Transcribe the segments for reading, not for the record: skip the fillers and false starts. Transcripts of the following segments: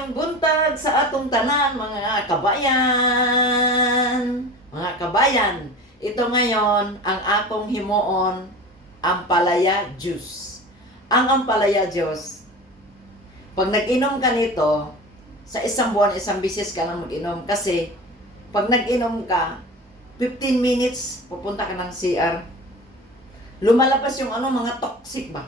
Maayong buntag sa atong tanan, mga kabayan. Mga kabayan, ito ngayon ang akong himuon, ampalaya juice. Ang ampalaya juice, pag nag-inom ka nito, sa isang buwan, isang bisis ka lang mag-inom. Kasi, pag nag-inom ka, 15 minutes, pupunta ka ng CR. Lumalabas yung mga toxic ba?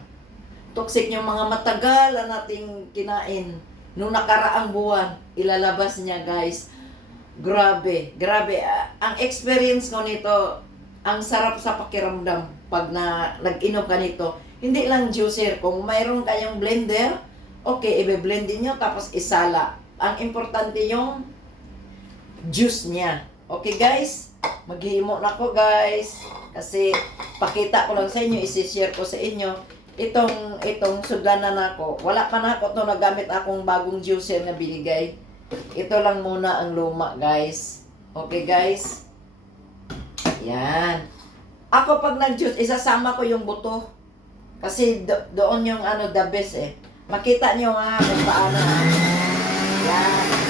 Toxic yung mga matagal na nating kinain. Nung nakaraang buwan, ilalabas niya, guys. Grabe, grabe. Ang experience ko nito, ang sarap sa pakiramdam pag nag-inom ka nito. Hindi lang juicer. Kung mayroon kayong blender, okay, i-blendin nyo tapos isala. Ang importante yung juice niya. Okay, guys? Maghihimo na ko, guys. Kasi pakita ko lang sa inyo, isi-share ko sa inyo itong sudlanan ako. Wala pa na ako to, nagamit akong bagong juicer na binigay. Ito lang muna ang luma, guys. Okay, guys? Yan. Ako pag nag-juice, isasama ko yung buto. Kasi doon yung the best eh. Makita nyo nga kung paano. Yan.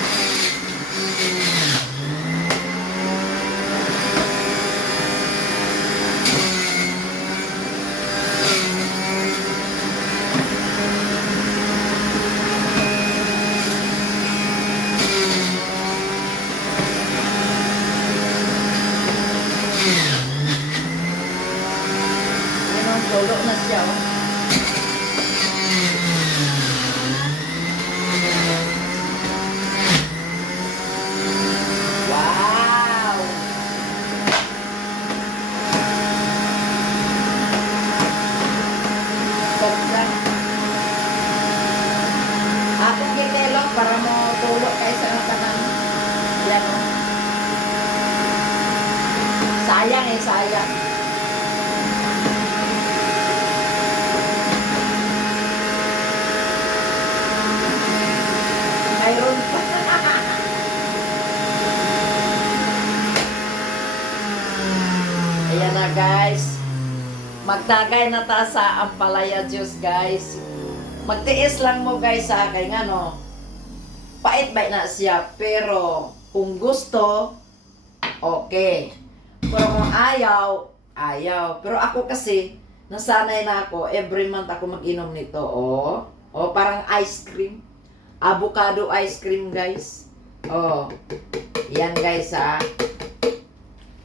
Tulo na siya, oh. Wow! Sobra. Atong gitelong para mo tulo kayo sa tanan. Yan, oh. Sayang eh, sayang. Mayroon pa. Ayan na, guys. Magtagay na ta sa ampalaya juice, guys. Magtiis lang mo, guys, sa akin. Ano, pait-bait na siya. Pero, kung gusto, okay. Pero kung ayaw, ayaw. Pero ako kasi, nasanay na ako. Every month ako mag-inom nito. Oh, parang ice cream. Avocado ice cream, guys. Oh. Yan, guys, ha.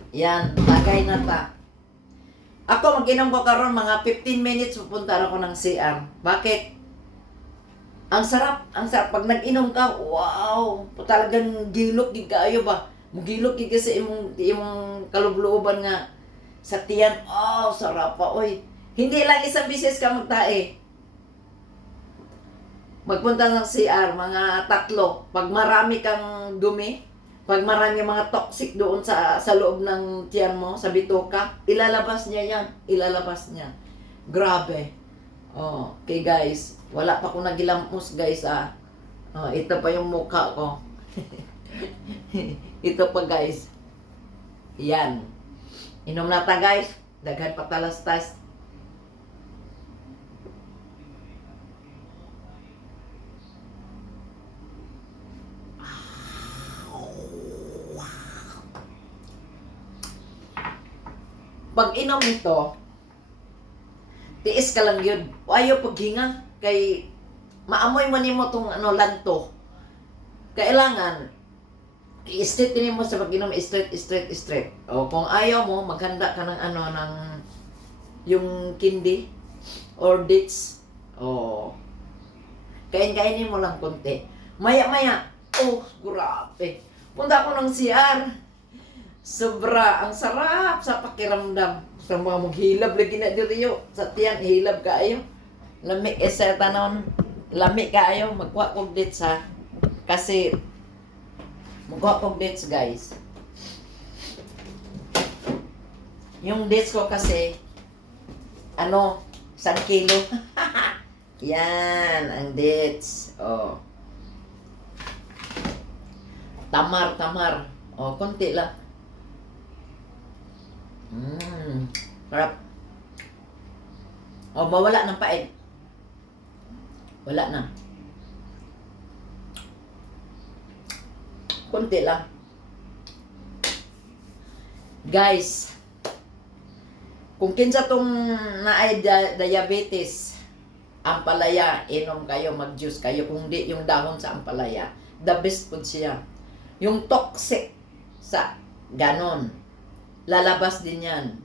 Yan, tagay na ta. Ako, mag-inom ko karon mga 15 minutes, pupunta ako ng CR. Bakit? Ang sarap, ang sarap. Pag nag-inom ka, wow! Talagang gilok, gigayo ba? Mugilok, giga sa imong kalubluban nga sa tiyan. Oh, sarap pa, oy. Hindi lang isang bisis ka magtae. Magpunta ng CR, mga 3. Pag marami kang dumi, pag marami mga toxic doon sa loob ng tiyan mo, sa bituka, ilalabas niya yan. Ilalabas niya. Grabe. Oh, okay, guys. Wala pa akong nagilamos, guys, ah. Oh, ito pa yung mukha ko. Ito pa, guys. Yan. Inom na ta, guys. Daghan patalastas. Pag inom nito, tiis ka lang yun. Ayaw paghinga. Kay, maamoy mo nimo itong lanto. Kailangan, i-straight din mo sa pag-inom, straight. O, kung ayaw mo, maghanda ka ng ng yung kindi or dates. O, kainin mo lang konti. Maya-maya, oh, grabe. Punta ako ng CR. Sobra, ang sarap sa pakiramdam. Sa mga maghilab, lagi na dito sa tiyan, hilab kaayo. Lami, sa tanon, lami kaayo, magkuha kong dates, ha. Kasi, magkuha kong dates, guys. Yung dates ko kasi, 1 kilo. Yan, ang dates. Oh. Tamar. Oh, konti lang. Sarap. O, mawala ng pait. Wala na. Kunti lang. Guys, kung kinsa tong naay diabetes, ampalaya, inom kayo, mag-juice kayo. Kung di, yung dahon sa ampalaya, the best food siya. Yung toxic sa ganon, lalabas din yan.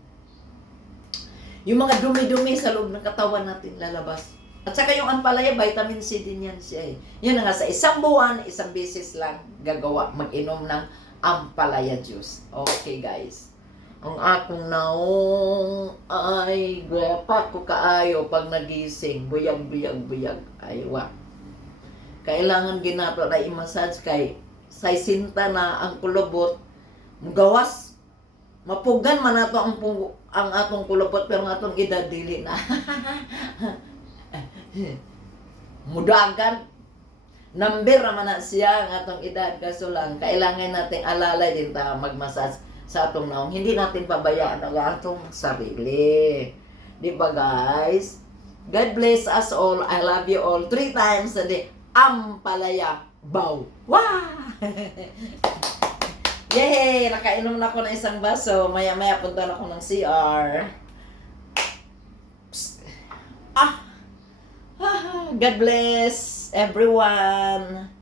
Yung mga dumi-dumi sa loob ng katawan natin, lalabas. At saka yung ampalaya, vitamin C din yan siya eh. Yun na nga, sa isang buwan, isang beses lang gagawa, mag-inom ng ampalaya juice. Okay guys. Ang akong naong ay gwapa ko kaayo pag nagising. Buyag. Aywa. Kailangan ginato na i-massage kay say sinta na ang kulubot. Mugawas. Mapugan man nato ang atong kulubot pero ang atong edad dili na. Mudagan. Number naman na siya ang atong edad. Kaso lang, kailangan natin alalay din ta mag-massage sa atong naong. Hindi natin pabayaan ang atong sarili. Di ba guys? God bless us all. I love you all. 3 times a day. Ampalaya. Bow. Wah! Yay! Nakainom na ako ng isang baso. Maya-maya punta na ako ng CR. God bless everyone.